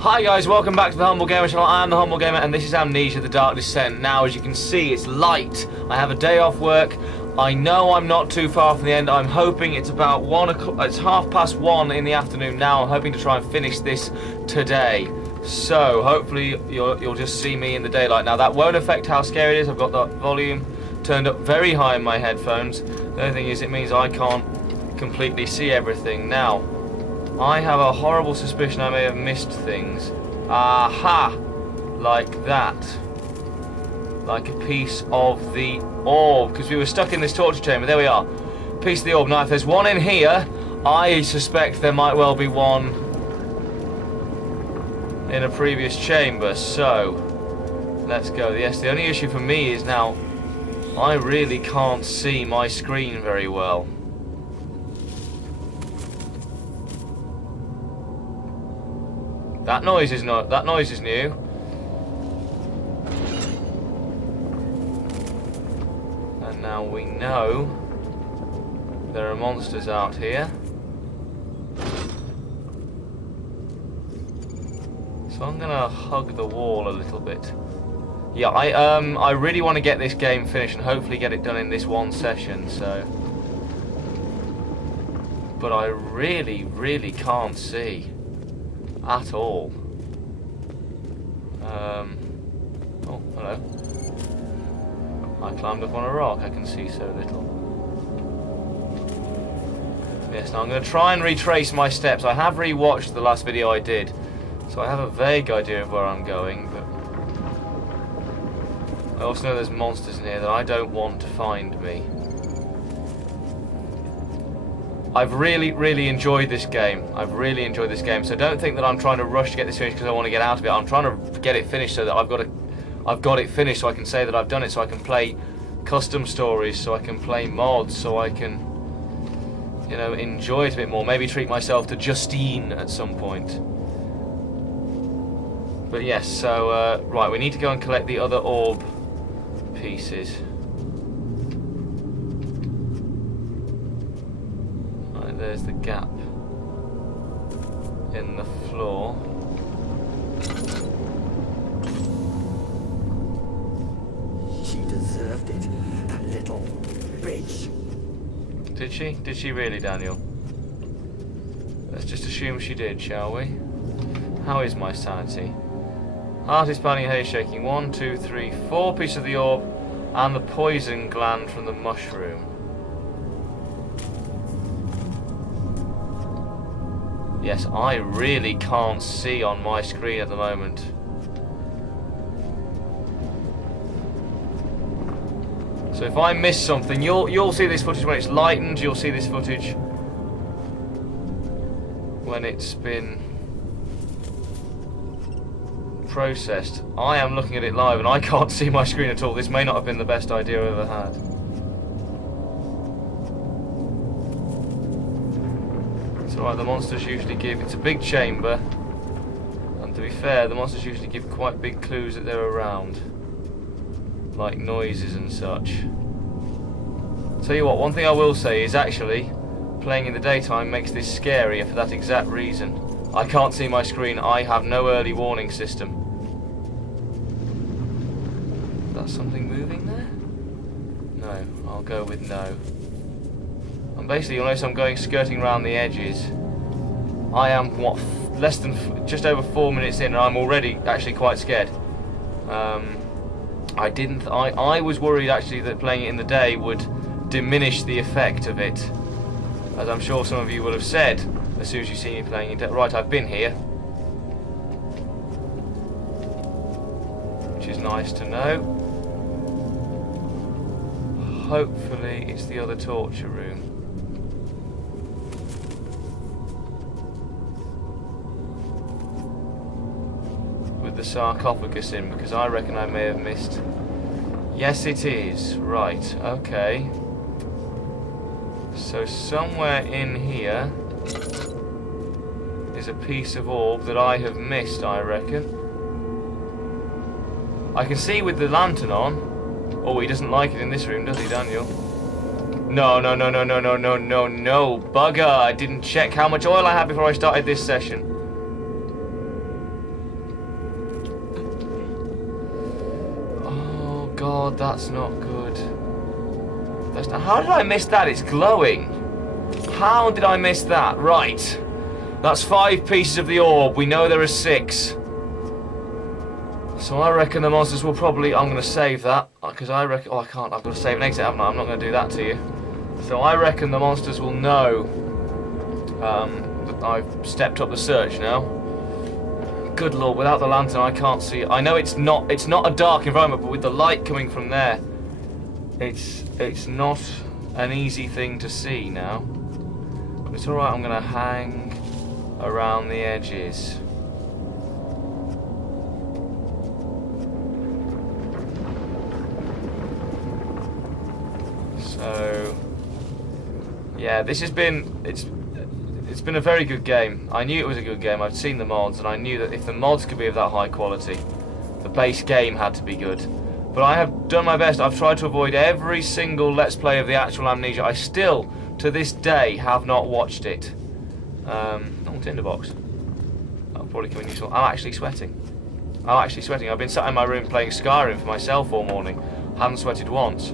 Hi guys, welcome back to the Humble Gamer channel. I am the Humble Gamer and this is Amnesia, the Dark Descent. Now as you can see it's light. I have a day off work. I know I'm not too far from the end. I'm hoping it's about 1 o'clock, it's 1:30 in the afternoon now. I'm hoping to try and finish this today. So hopefully you'll just see me in the daylight. Now that won't affect how scary it is. I've got the volume turned up very high in my headphones. The only thing is it means I can't completely see everything. Now I have a horrible suspicion I may have missed things. Aha! Like that. Like a piece of the orb. Because we were stuck in this torture chamber. There we are. Piece of the orb. Now if there's one in here, I suspect there might well be one in a previous chamber. So, let's go. Yes, the only issue for me is now I really can't see my screen very well. That noise is not. That noise is new. And now we know there are monsters out here. So I'm gonna hug the wall a little bit. Yeah, I really want to get this game finished and hopefully get it done in this one session. So, but I really can't see at all. Oh, hello. I climbed up on a rock. I can see so little. Yes, now I'm going to try and retrace my steps. I have rewatched the last video I did, so I have a vague idea of where I'm going, but I also know there's monsters in here that I don't want to find me. I've really enjoyed this game. I've really enjoyed this game. So don't think that I'm trying to rush to get this finished because I want to get out of it. I'm trying to get it finished so that I've got it finished so I can say that I've done it, so I can play custom stories, so I can play mods, so I can, you know, enjoy it a bit more. Maybe treat myself to Justine at some point. But yes, so right, we need to go and collect the other orb pieces. There's the gap in the floor. She deserved it, that little bitch. Did she? Did she really, Daniel? Let's just assume she did, shall we? How is my sanity? Heart is pounding, head is shaking. 1, 2, 3, 4 pieces of the orb and the poison gland from the mushroom. Yes, I really can't see on my screen at the moment. So if I miss something, you'll see this footage when it's lightened. You'll see this footage when it's been processed. I am looking at it live and I can't see my screen at all. This may not have been the best idea I've ever had. Right, the monsters usually give, it's a big chamber, and to be fair, the monsters usually give quite big clues that they're around, like noises and such. Tell you what, one thing I will say is actually, playing in the daytime makes this scarier for that exact reason. I can't see my screen, I have no early warning system. Is that something moving there? No, I'll go with no. And basically, you'll notice I'm going skirting around the edges. I am, what, less than, just over 4 minutes in, and I'm already actually quite scared. I was worried actually that playing it in the day would diminish the effect of it. As I'm sure some of you will have said, as soon as you see me playing it. Right, I've been here. Which is nice to know. Hopefully it's the other torture room. With the sarcophagus in, because I reckon I may have missed. Yes, it is. Right, okay. So somewhere in here is a piece of orb that I have missed, I reckon. I can see with the lantern on. Oh, he doesn't like it in this room, does he, Daniel? No, no, no, no, no, no, no, no, no. Bugger, I didn't check how much oil I had before I started this session. God, that's not good. How did I miss that? It's glowing. How did I miss that? Right. That's 5 pieces of the orb. We know there are 6. So I reckon the monsters will probably... I'm going to save that. Because I reckon... Oh, I can't. I've got to save an exit, haven't I? I'm not going to do that to you. So I reckon the monsters will know that I've stepped up the search now. Good lord, without the lantern I can't see. I know it's not a dark environment, but with the light coming from there, it's not an easy thing to see now. But it's alright, I'm going to hang around the edges. So yeah, this has been it's been a very good game. I knew it was a good game. I've seen the mods, and I knew that if the mods could be of that high quality, the base game had to be good. But I have done my best. I've tried to avoid every single Let's Play of the actual Amnesia. I still, to this day, have not watched it. Oh, tinderbox. That'll probably come in useful. I'm actually sweating. I've been sat in my room playing Skyrim for myself all morning. Haven't sweated once.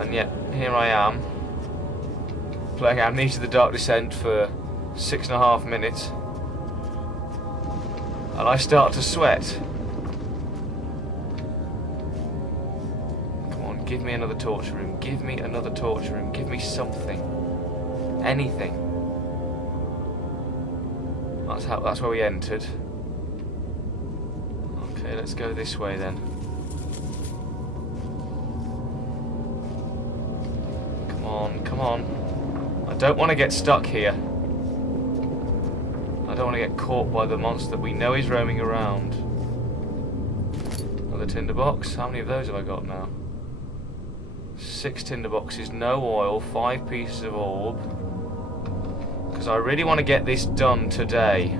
And yet, here I am, playing Amnesia the Dark Descent for 6.5 minutes. And I start to sweat. Come on, give me another torture room. Give me another torture room. Give me something. Anything. That's where we entered. Okay, let's go this way then. Come on. I don't want to get stuck here. I don't want to get caught by the monster that we know is roaming around. Another tinderbox. How many of those have I got now? 6 tinderboxes, no oil, 5 pieces of orb. Because I really want to get this done today.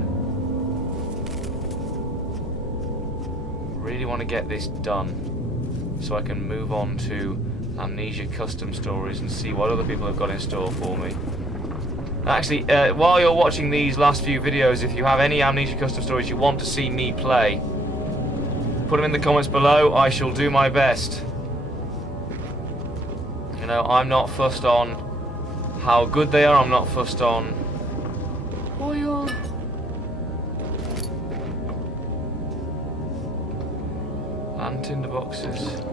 Really want to get this done so I can move on to Amnesia custom stories and see what other people have got in store for me. Actually, while you're watching these last few videos, if you have any Amnesia custom stories you want to see me play, put them in the comments below. I shall do my best. You know, I'm not fussed on how good they are. I'm not fussed on oil. And tinderboxes.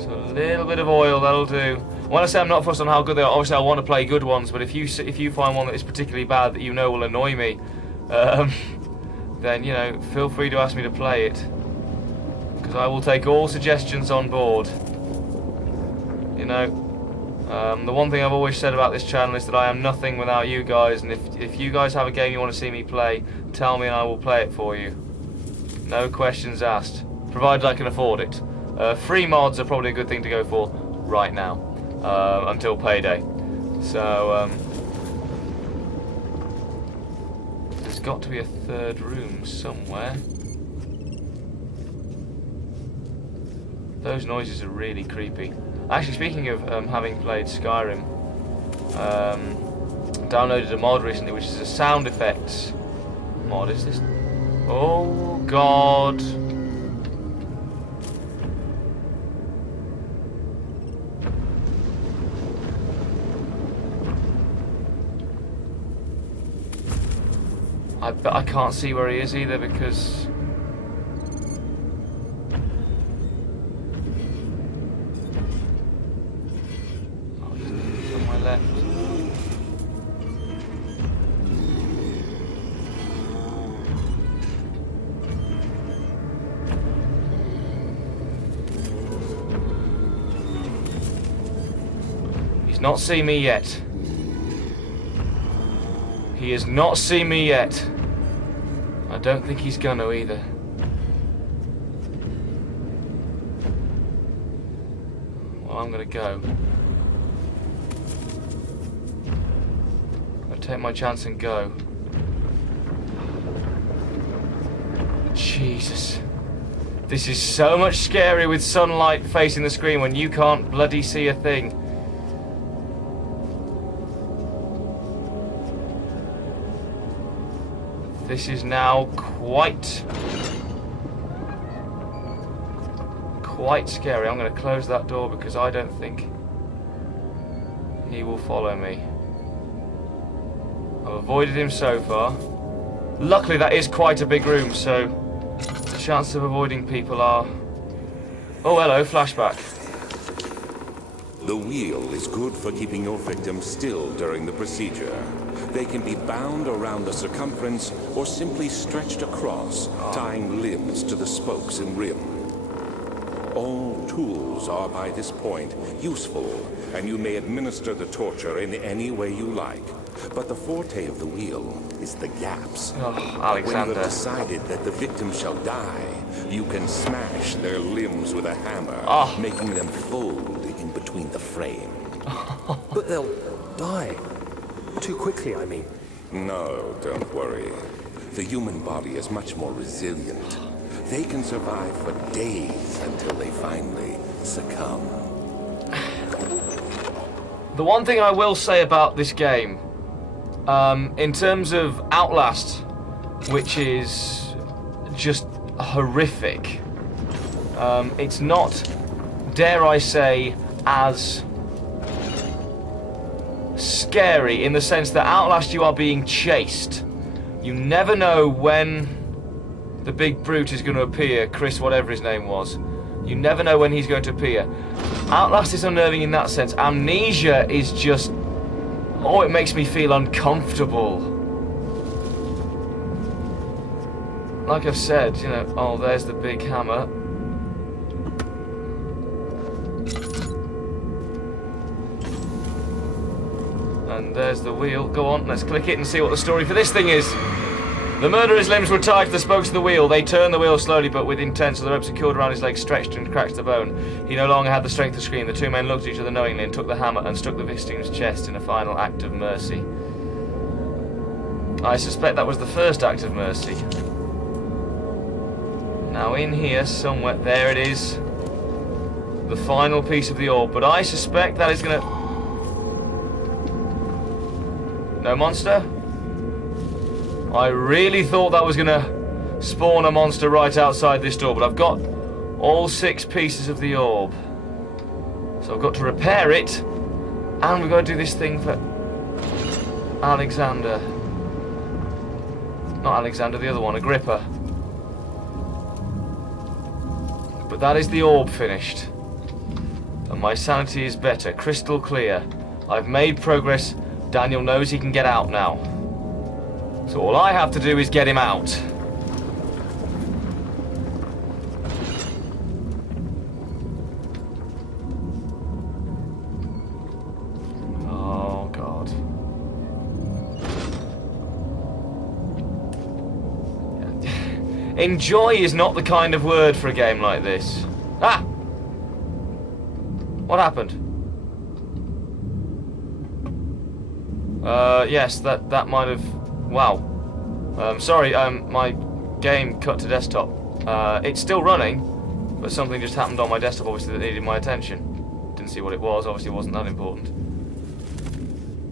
So a little bit of oil, that'll do. When I say I'm not fussed on how good they are, obviously I want to play good ones, but if you find one that is particularly bad that you know will annoy me, then, you know, feel free to ask me to play it. Because I will take all suggestions on board. You know, the one thing I've always said about this channel is that I am nothing without you guys, and if you guys have a game you want to see me play, tell me and I will play it for you. No questions asked, provided I can afford it. Free mods are probably a good thing to go for right now, until payday. So, there's got to be a third room somewhere. Those noises are really creepy. Actually, speaking of having played Skyrim, downloaded a mod recently, which is a sound effects mod. Is this? Oh God! I can't see where he is either because he's on my left. He's not seen me yet. He has not seen me yet. I don't think he's gonna either. Well, I'm gonna go. I'll take my chance and go. Jesus. This is so much scarier with sunlight facing the screen when you can't bloody see a thing. This is now quite quite scary. I'm going to close that door because I don't think he will follow me. I've avoided him so far. Luckily that is quite a big room, so the chances of avoiding people are... Oh, hello, flashback. The wheel is good for keeping your victims still during the procedure. They can be bound around the circumference or simply stretched across, tying limbs to the spokes and rim. All tools are by this point useful, and you may administer the torture in any way you like. But the forte of the wheel is the gaps. Oh, When you Alexander. have decided that the victim shall die, you can smash their limbs with a hammer, Oh. making them fold in between the frame. But they'll die. Too quickly, I mean. No, don't worry. The human body is much more resilient. They can survive for days until they finally succumb. The one thing I will say about this game, in terms of Outlast, which is just horrific, it's not, dare I say, as scary in the sense that Outlast you are being chased. You never know when the big brute is going to appear, Chris whatever his name was. You never know when he's going to appear. Outlast is unnerving in that sense. Amnesia is just... oh, it makes me feel uncomfortable. Like I've said, you know... oh, there's the big hammer. And there's the wheel. Go on, let's click it and see what the story for this thing is. The murderer's limbs were tied to the spokes of the wheel. They turned the wheel slowly but with intent, so the rope secured around his legs stretched and cracked the bone. He no longer had the strength to scream. The two men looked at each other knowingly and took the hammer and struck the victim's chest in a final act of mercy. I suspect that was the first act of mercy. Now in here somewhere, there it is. The final piece of the orb, but I suspect that is gonna... no monster? I really thought that was gonna spawn a monster right outside this door, but I've got all 6 pieces of the orb. So I've got to repair it, and we've got to do this thing for Alexander. Not Alexander, the other one, Agrippa. But that is the orb finished. And my sanity is better, crystal clear. I've made progress. Daneil knows he can get out now. So all I have to do is get him out. Oh, God. Enjoy is not the kind of word for a game like this. Ah! What happened? Yes, that might have... wow. Sorry, my game cut to desktop. It's still running, but something just happened on my desktop, obviously, that needed my attention. Didn't see what it was, obviously it wasn't that important.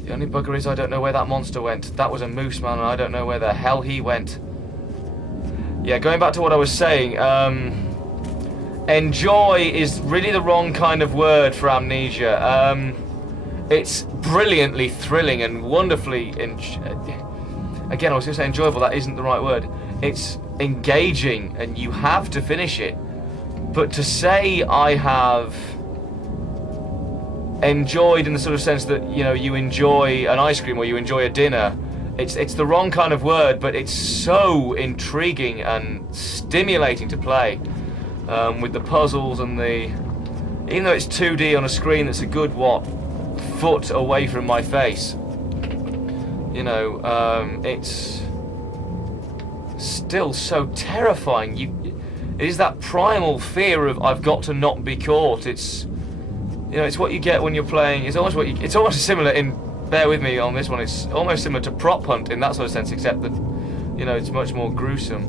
The only bugger is I don't know where that monster went. That was a moose man, and I don't know where the hell he went. Yeah, going back to what I was saying, enjoy is really the wrong kind of word for Amnesia. It's brilliantly thrilling and wonderfully... again, I was going to say enjoyable, that isn't the right word. It's engaging, and you have to finish it. But to say I have enjoyed in the sort of sense that, you know, you enjoy an ice cream or you enjoy a dinner, it's the wrong kind of word, but it's so intriguing and stimulating to play. With the puzzles and the... even though it's 2D on a screen that's a good, what, foot away from my face. You know, it's still so terrifying. It is that primal fear of I've got to not be caught. It's, you know, it's what you get when you're playing. It's almost it's almost similar in. Bear with me on this one. It's almost similar to Prop Hunt in that sort of sense, except that, you know, it's much more gruesome.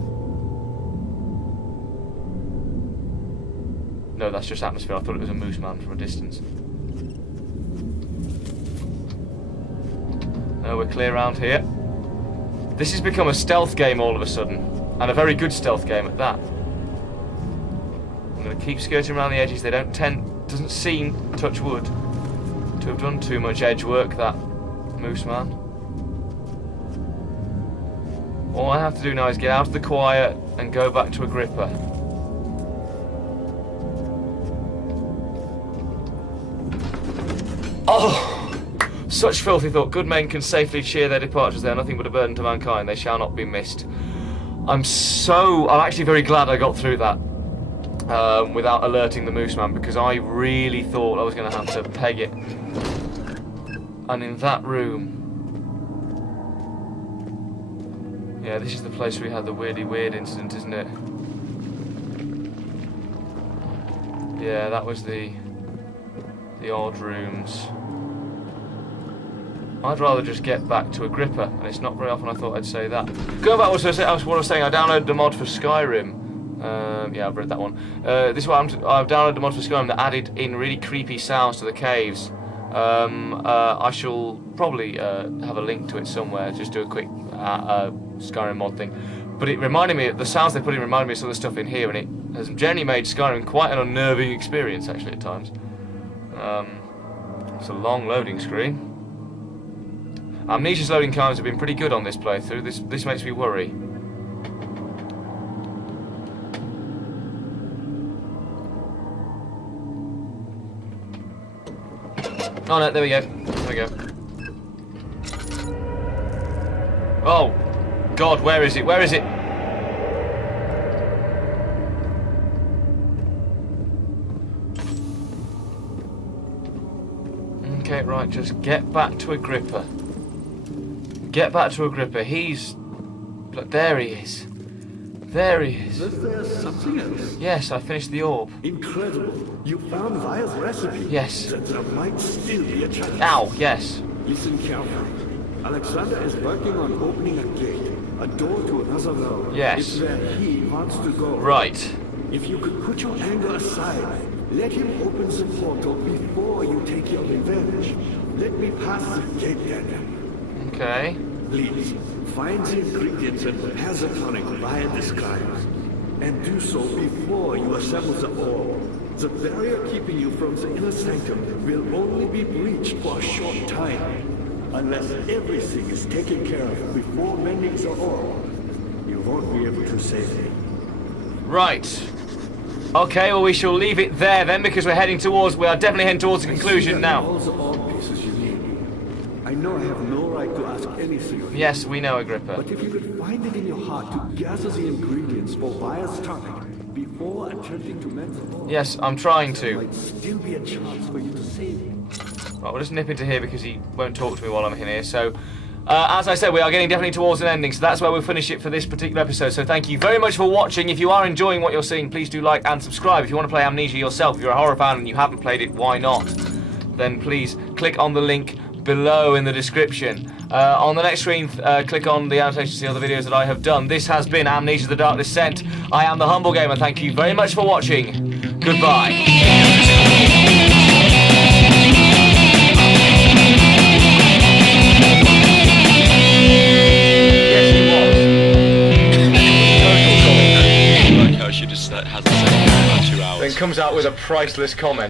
No, that's just atmosphere. I thought it was a moose man from a distance. No, we're clear around here. This has become a stealth game all of a sudden, and a very good stealth game at that. I'm going to keep skirting around the edges. They doesn't seem, touch wood, to have done too much edge work, that moose man. All I have to do now is get out of the quiet and go back to Agrippa. Oh, such filthy thought. Good men can safely cheer their departures. They are nothing but a burden to mankind. They shall not be missed. I'm actually very glad I got through that without alerting the moose man, because I really thought I was going to have to peg it. And in that room... Yeah, this is the place where we had the weirdly weird incident, isn't it? Yeah, that was the odd rooms. I'd rather just get back to Agrippa, and it's not very often I thought I'd say that. Going back to what I was saying, I downloaded the mod for Skyrim. Yeah, I've read that one. This is what I've downloaded the mod for Skyrim that added in really creepy sounds to the caves. I shall probably have a link to it somewhere, just do a quick Skyrim mod thing. But it reminded me, the sounds they put in reminded me of some of the stuff in here, and it has generally made Skyrim quite an unnerving experience, actually, at times. It's a long loading screen. Amnesia's loading times have been pretty good on this playthrough. This makes me worry. Oh no, there we go. There we go. Oh, God, where is it? Where is it? Okay, right, just get back to Agrippa. Get back to Agrippa. Look, there he is. There he is. There's something else. Yes, I finished the orb. Incredible. You found Vire's recipe. Yes. There might still be a chance. Ow, yes. Listen carefully. Alexander is working on opening a gate, a door to another realm. Yes. It's where he wants to go. Right. If you could put your anger aside, let him open the portal before you take your revenge. Let me pass the gate then. Okay. Please, find the ingredients and prepare the tonic via describes. And do so before you assemble the orb. The barrier keeping you from the inner sanctum will only be breached for a short time. Unless everything is taken care of before mending the orb, you won't be able to save me. Right. Okay, well we shall leave it there then, because we are definitely heading towards the conclusion now. All the orb pieces you need. I know I have no right to ask anything of you. Yes, we know, Agrippa. But if you could find it in your heart to gather the ingredients for Vire's tonic before attempting to mend the orb, Yes, I'm trying there to. might still be a chance for you to save me. Right, we'll just nip into here because he won't talk to me while I'm in here. So, as I said, we are getting definitely towards an ending, so that's where we'll finish it for this particular episode. So thank you very much for watching. If you are enjoying what you're seeing, please do like and subscribe. If you want to play Amnesia yourself, if you're a horror fan and you haven't played it, why not? Then please click on the link below in the description. On the next screen, click on the annotation to see all the videos that I have done. This has been Amnesia: The Dark Descent. I am the Humble Gamer. Thank you very much for watching. Goodbye. Like how she just has the same 2 hours. Then comes out with a priceless comment.